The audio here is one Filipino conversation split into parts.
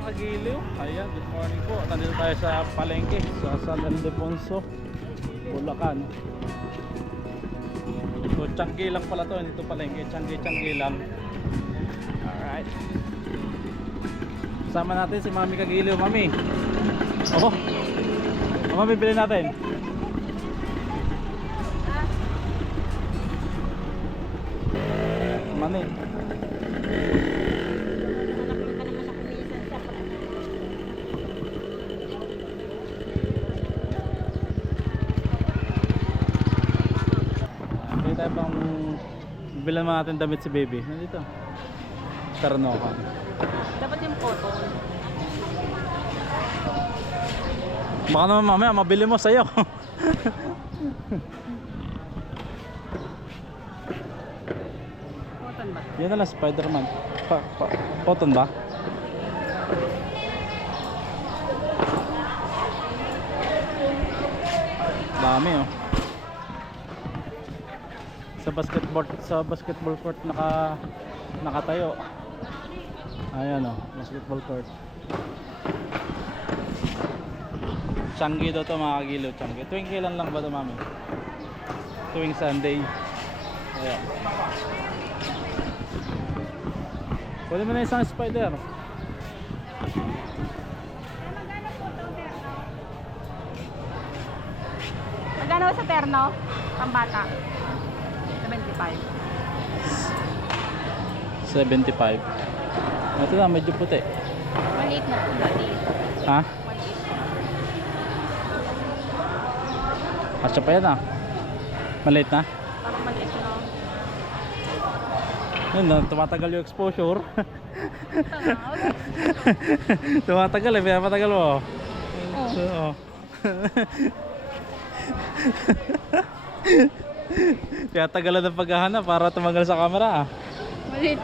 mga kagiliw? Ayan, good morning po. Nandito tayo sa palengke sa San Ildefonso, Bulacan. So, Changi lang pala to, hindi to palengke. Changi, Changi lang. Alright. Sama natin si Mami Kagiliw. Mami. Oh. Mami, bilhin natin. Mami. Hindi tayo pang bilan mo natin damit si baby. Nandito. Tarnoka. Dapat yung photo. Baka naman mamaya mabili mo sa'yo. Photon ba? Yan na lang Spider-Man. Pa, pa, cotton ba? Dami oh. Sa basketball sa basketball court naka nakatayo. Ayan oh, basketball court. Changi daw to mga kagiliw, Changi. Tuwing kailan lang ba to mami? Tuwing Sunday. Ayan. Pwede mo na isang spider. Magkano sa terno? Pambata. 75. 75. Ito na, medyo puti. Maliit na po dati. Ha? Maliit. Kasya pa yan ah. Maliit na. Parang maliit no? Yun na, tumatagal yung exposure. Tumatagal eh, pinapatagal mo. Oh. So, oh. Kaya tagalan ng paghahanap para tumagal sa camera ah. Maliit.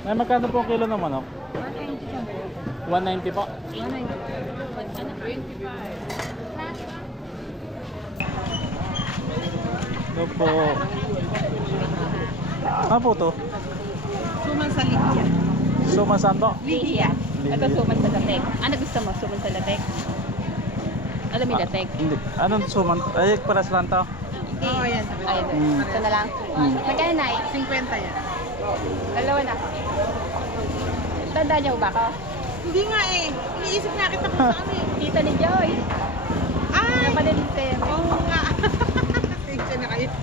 May magkano po ang kilo ng manok? 190 po. Ito po. Ano po to? Suman sa Lydia. Suman saan po? Lydia. Ito suman sa latek. Ano gusto mo? Suman sa latek? Alam mo yung latek? Hindi. Anong suman? Ay, paras lang to. Oo, yan. Ayun. Mm. Ito na lang. Mm. Magkano na 50 yan. Dalawa na. Tanda niyo ba ako? Hindi nga eh. Iniisip nga kita kung saan eh. Tita ni Joy. Ay! Kapatid ni Tem. Oo nga. Tensya na kayo.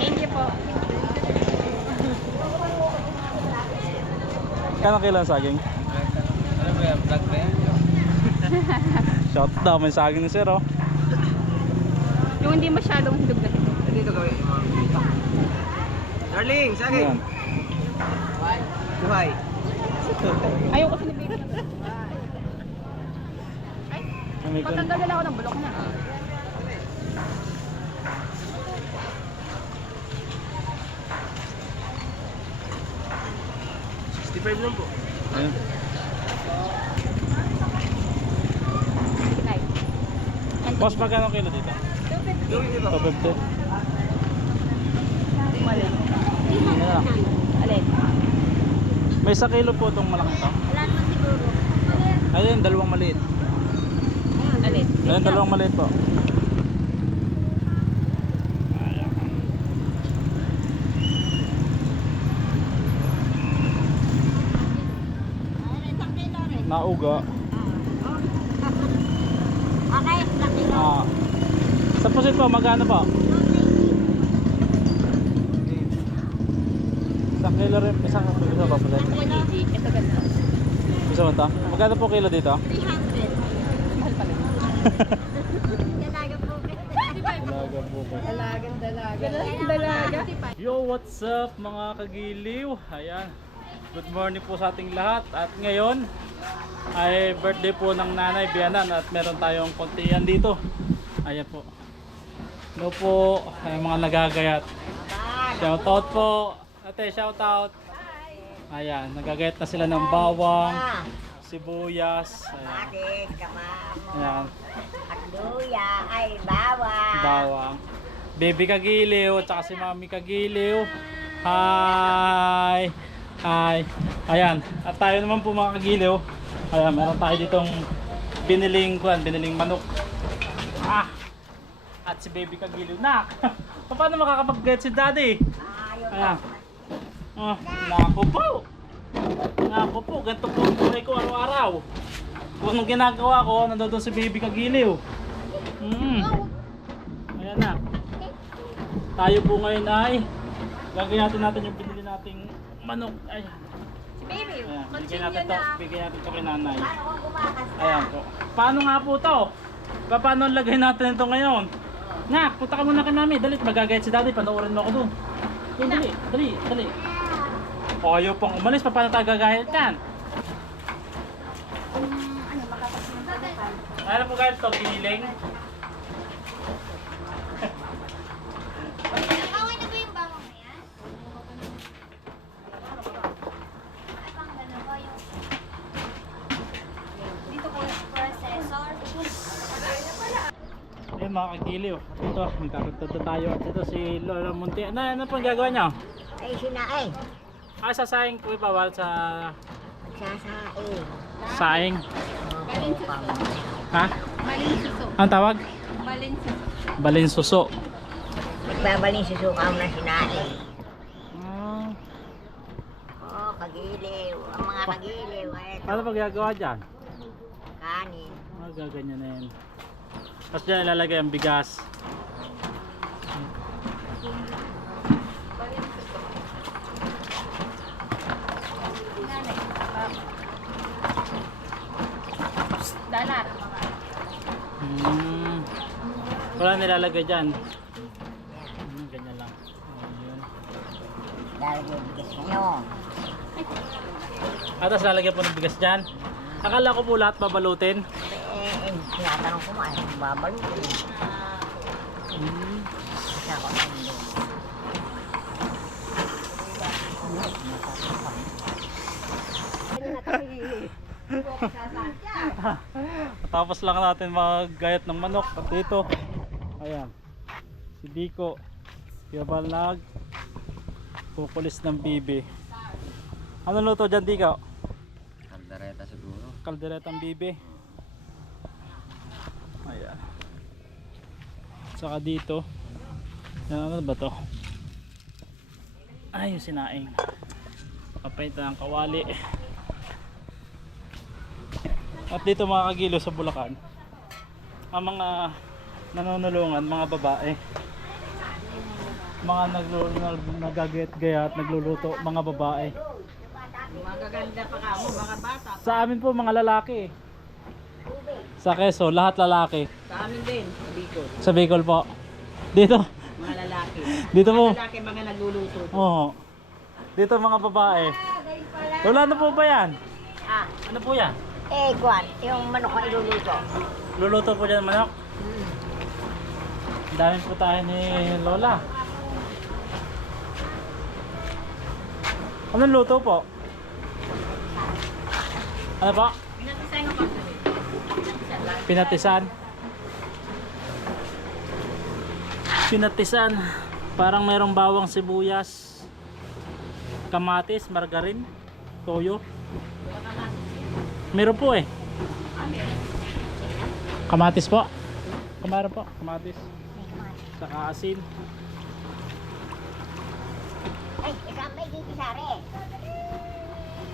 Thank you po. Kano kilo saging? Ano ba yan? Vlog ba yan? Shout daw, may saging ni sir oh. Yung hindi masyadong hindog na. Dito gawin yung mga Darling, saging! Ayan. Buhay. Ayoko kasi ni baby. Ay, May kon- patanggal na ako ng bulok na. Ayun. Nice. Boss, magkano kilo dito? 250. Mali. Ayan. Alin? May sa kilo po itong malaki to. Wala naman siguro. Ayun, dalawang maliit. Alin? Ayun, dalawang maliit po. Nauga. Okay, laki Ah. Sa pusit po, magkano po? Isang kilo rin, isang kilo ba pusit? Ito ganda. Gusto mo to? Magkano po kilo dito? 300. Mahal pala. Dalaga po. Dalaga. Dalagang dalaga. Yo, what's up mga kagiliw? Ayan. Good morning po sa ating lahat. At ngayon ay birthday po ng nanay Bianan at meron tayong kontiyan dito. Ayan po. Hello po. Ay mga nagagayat. Shout out po. Ate, shout out. Ayan, nagagayat na sila ng bawang, sibuyas, ayan, ayan, luya ay bawang. bawang. Baby Kagiliw, at saka si Mami Kagiliw. Hi! Hi! Ayan, at tayo naman po mga Kagiliw. Ayan, meron tayo ditong biniling kuan, biniling manok. Ah! At si Baby Kagiliw. Nak! Paano makakapag-get si Daddy? Ayan. Oh, naku po! Naku po, ganito po ang buhay ko araw-araw. Kung anong ginagawa ko, nandun si Baby Kagiliw. Mm. Ayan na. Tayo po ngayon ay gagawin natin natin yung binili nating manok. Ayan. Baby, Ayan. Bigyan continue natin to. na. Bigyan natin to kay nanay. Paano kung ka? Ayan po. Paano nga po to? Pa- Paano lagay natin ito ngayon? Nga, punta ka muna kay mami. Dali, magagayat si daddy. Panoorin mo ako doon. Dali, dali, dali, dali. O, ayaw pang umalis. Pa- Paano tayo gagayat yan? Ano po gayat to? Giniling? Okay na ba yung bawang na yan? Ay, pang gano'n ba yung... Dito po yung processor. Ayun mga kagiliw. Ito, magkakagtata tayo. At ito si Lola Munti. Ano, ano pang gagawa niyo? Ay, sinaing. Ah, sa saing po bawal sa Nagsasaing. saing. Ha? Maling suso. Ang tawag? Balinsuso. Nagbabaling sa sukaw na sinaing. Ah, Oo, kagiliw. Ang mga kagiliw. Ay, ito, paano pag gagawa dyan? kanin. Ah, gaganyan na yan. Tapos dyan ilalagay ang bigas. Danar. Hmm. Wala nilalagay dyan. Hmm, ganyan lang. Ayun. Lalagyan yung bigas nyo. Tapos lalagyan po ng bigas dyan. Akala ko po lahat babalutin. Eh, eh, tinatanong ko mo, ay, kung babalutin. Hmm. Kasi ako hindi. Tapos lang natin maggayat ng manok at dito. Ayan. Si Biko. Yabal nag kukulis ng bibi. Ano luto dyan, Diko? Kaldereta siguro. Kalderetang bibi. Ayan. Saka dito. Ano ba to? Ay, yung sinaing. Papaitan ng kawali. At dito mga kagilo sa Bulacan, ang mga nanunulungan, mga babae, mga naglu- nag- nagagayat-gayat, nagluluto, mga babae. Magaganda pa ka mo, mga bata. Sa amin po mga lalaki. Sa Quezon, lahat lalaki. Sa amin din, sa Bicol. Sa Bicol po. Dito, Mga lalaki. dito po. Lalaki mga nagluluto. Oo. Dito mga babae. Lola, ano po ba yan? Ah, Ano po yan? eh, yung manok ko iluluto. Luluto po dyan manok. Ang daming po tayo ni Lola. Anong luto po? Ano po? Pinatisan ko pa Pinatisan. Pinatisan. Parang mayroong bawang sibuyas, kamatis, margarin, toyo. Meron po eh. Kamatis po. Kamarin po, kamatis. Saka asin. Ay, dito sa are.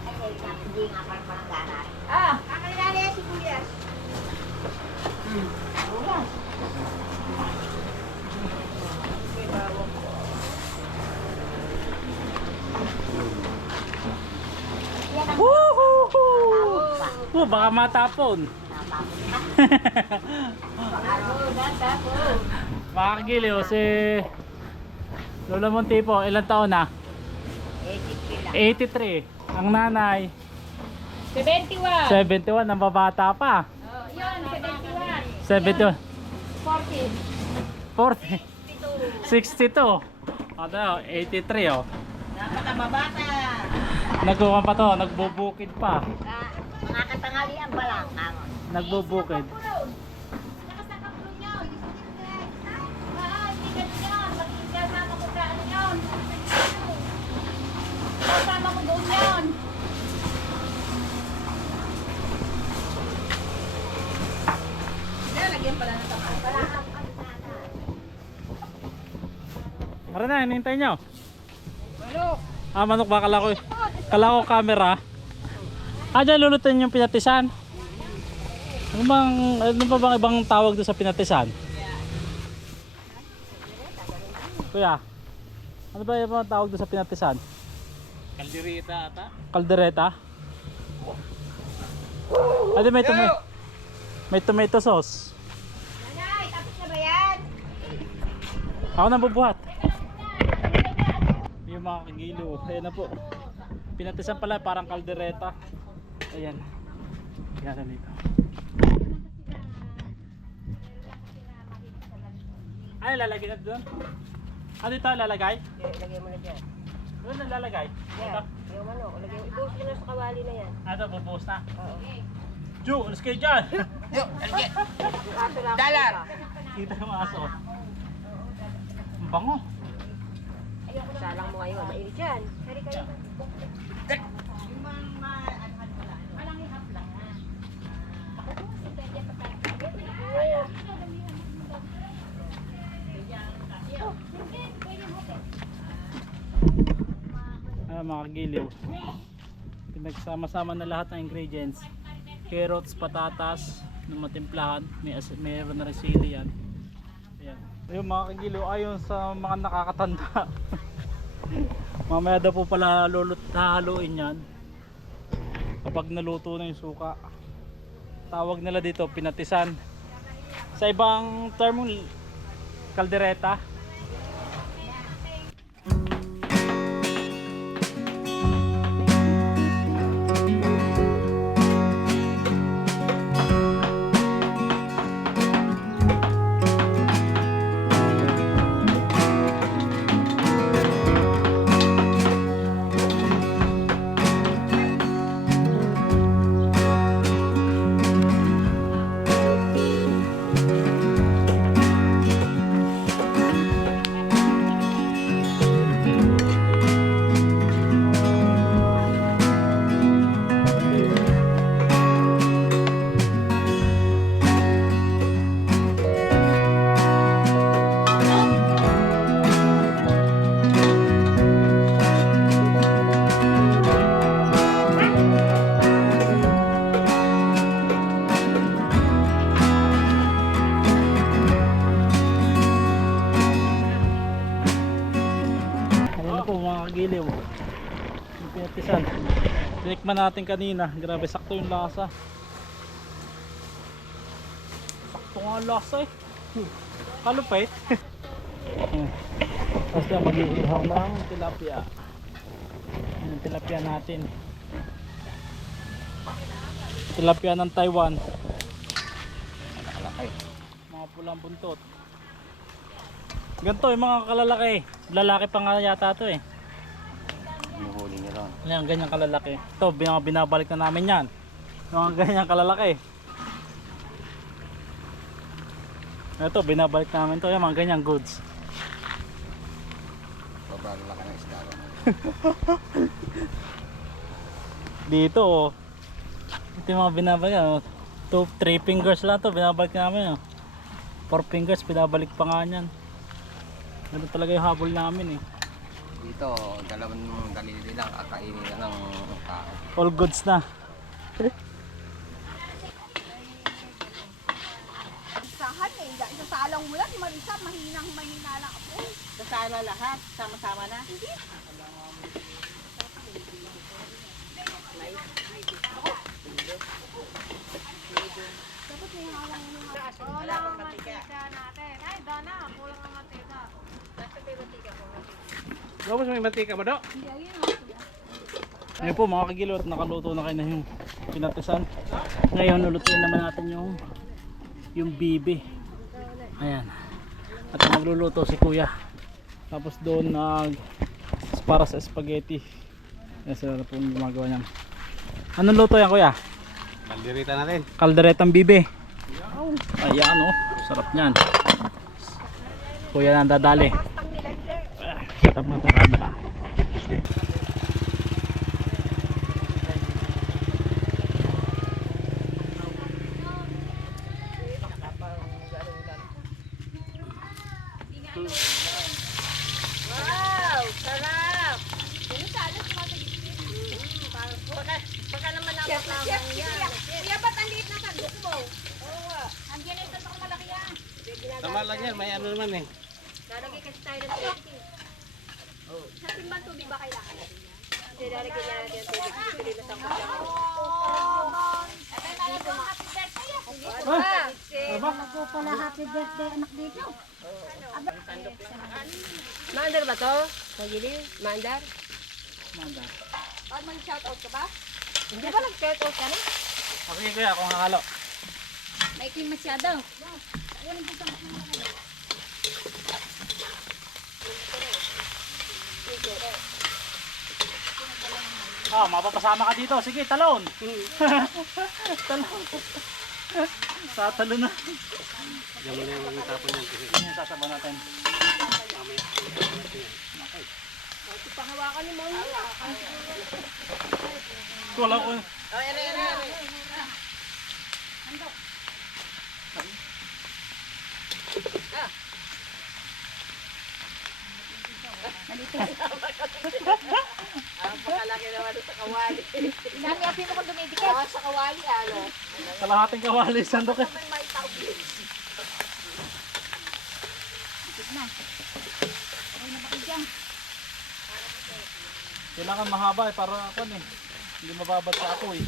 Ay, hindi nga palang gana. Ah, kakalala si Kuya. Woohoo! Oh, baka matapon. Makakagiliw si Lola Montipo, ilang taon na? Eh, sipil 83. lang. Ang nanay, 71. 71. Ang babata pa. Yun, 71. 71. 40. 40. 62. Ano, 83 oh. Napakababata. Nagkuha pa to, nagbubukid pa. Ah, mga katangalian pa lang. Amo. Nagbubukid. Kasama ko doon yun. Lagyan pala ng tamal. Tara na, hinihintay nyo. Manok. Ah, manok ba? Kala ko, kala ko camera. Ah, dyan lulutin yung pinatisan. Ano bang, ano pa bang ibang tawag doon sa pinatisan? Kuya, ano ba yung ibang tawag doon sa pinatisan? Kalderita ata. Kaldereta? Ah, di may tomato. May tomato sauce. Nanay, tapos na ba yan? Ako nang bubuhat. Yung mga kagilo. Ayan na po. Pinatisan pala parang kaldereta. Ayan. Ayan na dito. Ay, lalagay na doon? Ano ito lalagay? Lagyan mo na dyan. Doon na lalagay? Ito. Yung ano, lagyan mo. Ibuhos mo na sa kawali na yan. Ito, bubuhos na. Oo. Ju, alis kayo dyan! Kaso lang. Dalar! Kita yung aso. Ang bango. Salang mo ngayon. Mainit yan. Ah, mga kagiliw. Pinagsama-sama na lahat ng ingredients. Carrots, patatas, na matimplahan. May mayroon na rin sili yan. Ayan. Yung mga kagiliw, ayon sa mga nakakatanda. Mamaya daw po pala lulut hahaluin yan. Kapag naluto na yung suka. Tawag nila dito, pinatisan. Sa ibang term, kaldereta. Tinikman natin kanina. Grabe, sakto yung lasa. Sakto nga lasa eh. Hmm. Kalupit. Hmm. Tapos na mag-iihaw ng tilapia. yung tilapia natin tilapia ng Taiwan mga pulang buntot ganito yung mga kalalaki lalaki pa nga yata to eh Hinuhuli niya lang. yan ganyan kalalaki ito bin- binabalik na namin yan yung ganyan kalalaki ito binabalik namin to yung mga ganyan goods Sobrang laki ng isda. dito oh ito yung mga binabalik ano two, three fingers lang to binabalik namin oh. four fingers binabalik pa nga yan ito talaga yung habol namin eh Dito, dalawang dalili lang kakainin na ng tao. all goods na Isahan eh. Isasalang mo lang. Si Marisa, mahinang mahina lang ako. Sasala lahat, sama-sama na. Kulang ang mantika natin. Ay, Donna, kulang ang mantika. Tapos may mantika ba daw? Ngayon po mga kagilot, nakaluto na kayo na yung pinatisan. Ngayon lulutuin naman natin yung yung bibi. Ayan. At magluluto si kuya. Tapos doon nag para sa spaghetti. Yan sila na po yung gumagawa niyan. Anong luto yan kuya? Kaldirita natin. Kalderetang bibi. Ayan oh, sarap niyan. Kuya nang dadali. Sarap na tarada. Wow! Sarap! Baka naman ako tamang yan. Kuya, ba't ang liit ng sandok mo? Andiyan ito sa malaki yan. Tama lang yan, may ano naman eh. Lalagay kasi tayo ng tubig. Sa timbang tubig ba kailangan? Hindi, lalagyan na natin ng tubig. Bili na sa kulang. Dito ma. Happy birthday yan. Ah, Ako pala happy birthday anak dito. Maandar ba to? Magili? Maandar? manda. Pag mag-shoutout ka ba? Hindi ba nag-shoutout ka na? Okay kuya, kung halo. Maikling masyado. Ah, mapapasama ka dito. Sige, talon. talon. Tatalo na. Diyan mo na yung tapon yan. Yan yung sasaba natin. Pahawakan ni mo yun. Wala ko. Oh, yan, yan, yan. Ang naman sa kawali. Inami api mo kung dumidikit. Oo, sa kawali, ano? Kalahating kawali, sandok eh. Kailangan mahaba eh, para ako eh. Hindi mababad sa ako eh.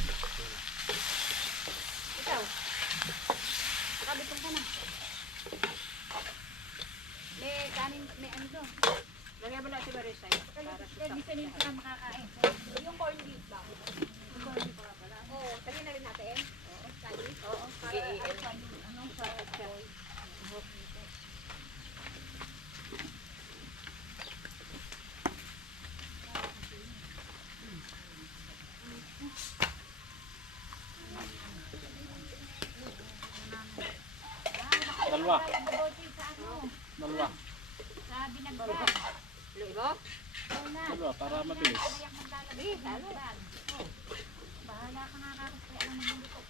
May kanin, may ano doon. Lagyan mo natin Marisa. Para sa Eh, di sa nila ka makakain. Yung corn beef ba? Yung corn beef pa pala. Oo, sabihin na rin natin. Oo, sali. Oo, para ano pa yun? Anong sa Dalawa. Dalawa. Sa binagdag. Lugo? Dalawa, para mabilis. Bilis? Bahala ka nga kakasaya ng mga luto.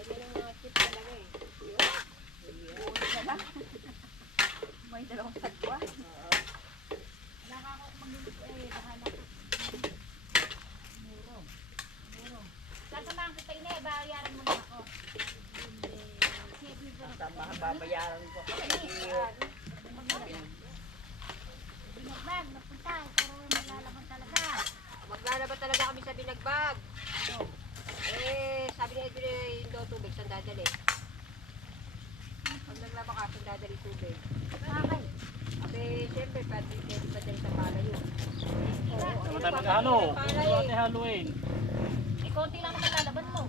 Ganyan ang mga chip talaga eh. May dalawang sagwa. Wala ka ako magluluto eh. Bahala ka. Muro. Muro. Sasamahan kita ina eh. Bayaran mo na ako. Sige, Tama, babayaran ko. Binagbag, napunta. Pero maglalaban talaga. Maglalaba talaga kami sa binagbag. Eh, sabi ni Edwin eh, yung daw tubig, saan dadali? Pag naglaba ka, saan dadali tubig? Bakit? Abi, siyempre, pwede pwede pa din sa pala yun. Naman tayo maghalo. Gusto natin haluin. Eh, konti lang naman lalaban mo.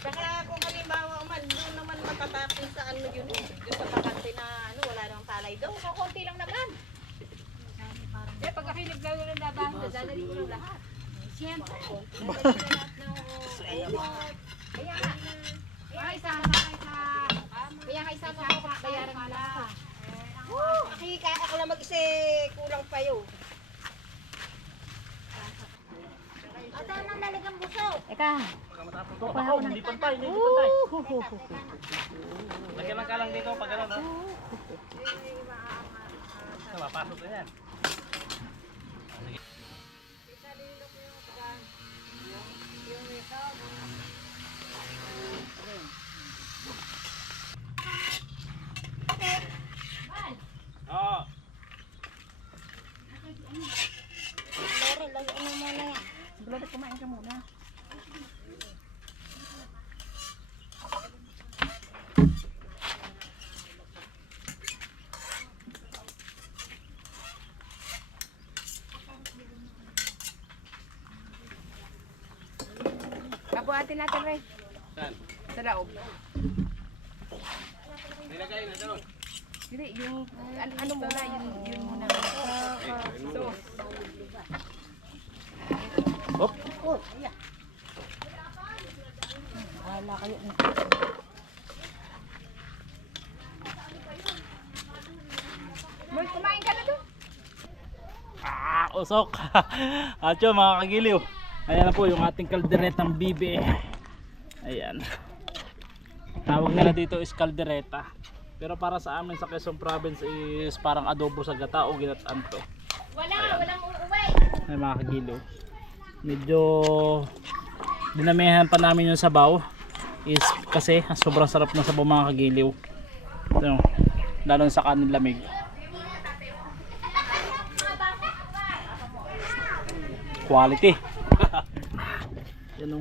Saka kung halimbawa man, doon matatapin sa ano yun eh. Sa kakante na ano, wala namang palay doon. So, konti lang naman. Eh, pag akinip lang yung labahan, dadalhin ko lang lahat. Siyempre. Kaya nga. Kaya isa sa isa. Kaya nga isa sa ako, bayaran mo lang. Woo! Kika, ako lang mag-isa, kulang pa yun. Ito nang lalagang buso. Eka, Ako, hindi pantay, hindi pantay. Lagyan ng kalang dito pag gano'n, ha? Ito, mapasok na yan. Oo. Lore, lagyan mo muna yan. Bulot, kumain ka muna. Kabuhatin natin, Ray. Saan? Sa laob. Nilagay na doon. Hindi, yung an- ano muna, yun, yun muna. So, Hop. wala kayo. Boy, kumain ka na doon. Ah, usok. Yun mga kagiliw. Ayan na po yung ating kalderetang bibe. Ayan. Tawag nila dito is kaldereta. Pero para sa amin sa Quezon Province is parang adobo sa gata o ginataan to. Wala, walang uuwi. Ay mga kagiliw. Medyo dinamihan pa namin yung sabaw is kasi sobrang sarap ng sabaw mga kagiliw. Ito, lalo sa kanin lamig. Quality. Yan o.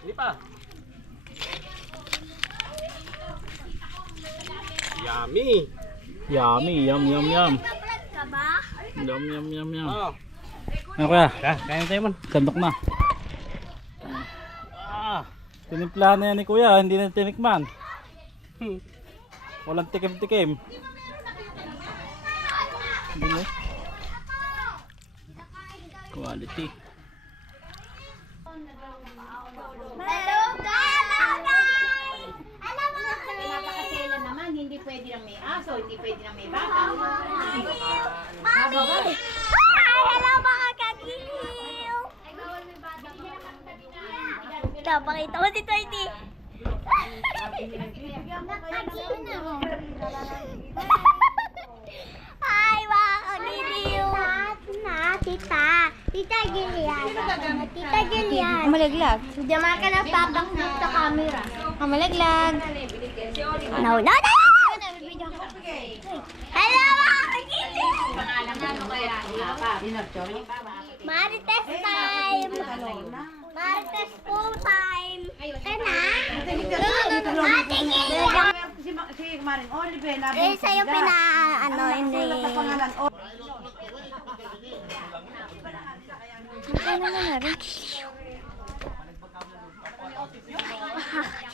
Hindi pa. Yummy! Yummy, yum yum yum. Yum yum yum yum. Oh, Ano kuya? Kaya tayo man. Sandok na. Ah, tinimpla na yan ni kuya, hindi na tinikman. Hmm. Walang tikim-tikim. Na. Quality. Hello guys! Alam mo na Napakasela naman, hindi pwede na may aso, hindi pwede na may bata. Mami! Hi! Hello mga kagiliw! Ito, pakita mo si Twenty. Hi kagiliw! Na, tita. Tita Gillian. Tita Gillian. Malaglag. Diyan ka na papaknit sa camera. Malaglag. No, no, no! Hello mga kagiliw! Marites time! Marites full time! Kana? Ate Gillian! Si, Ma- si Maring Olive, na Eh, sa'yo pina, ano, hindi. pangalan Ano na na rin?